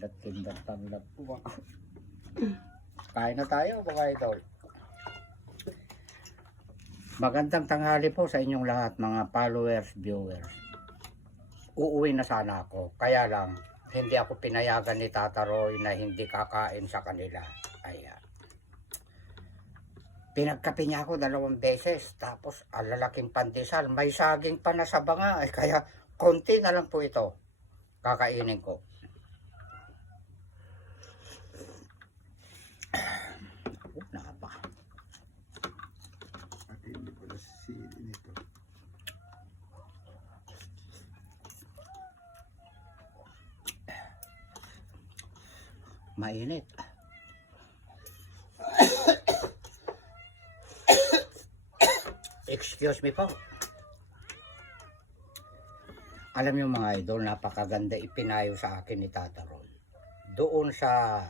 Kindat-kindat tanggap po. Kain na tayo mga idol. Magandang tanghali po sa inyong lahat mga followers, viewers. Uuwi na sana ako. Kaya lang, hindi ako pinayagan ni Tata Roy na hindi kakain sa kanila. Ayan. Pinagkape niya ako 2 beses. Tapos alalaking pandesal. May saging pa na sa banga. Kaya konti na lang po ito. Kakainin ko. Napa. At hindi pala sili nito. Mainit. Excuse me po. Alam niyo mga idol, napakaganda ipinayo sa akin ni Tata Roy. Doon sa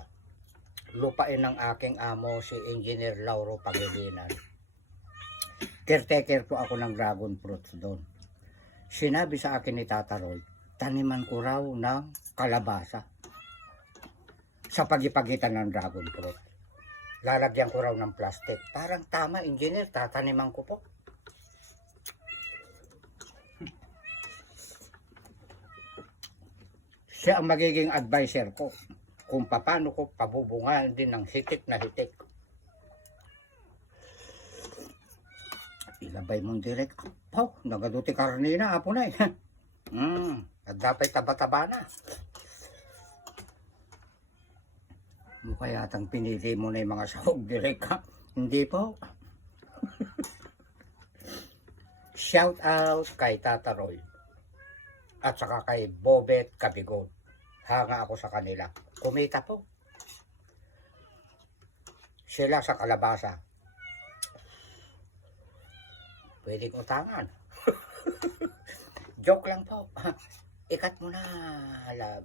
lupain ng aking amo, si Engineer Lauro Pangilinan. Caretaker po ako ng dragon fruits doon. Sinabi sa akin ni Tata Roy, taniman ko raw ng kalabasa sa pagipagitan ng dragon fruit. Lalagyan ko raw ng plastic. Parang tama, engineer, tataniman ko po. Siya ang magiging advisor ko kung paano ko pabubungahan din ng hitik na hitik. Ilabay mong direct. Oh, nagaduti karne na, apo na eh. Dapat taba-taba na. Mukha yatang pinili mo na yung mga sahog direct ha. Hindi po. Shout out kay Tata Roy. At saka kay Bobet Cabigon. Hanga ako sa kanila. Kumita po. Sila sa kalabasa. Pwedeng utangan. Joke lang po. Ikat mo na, love.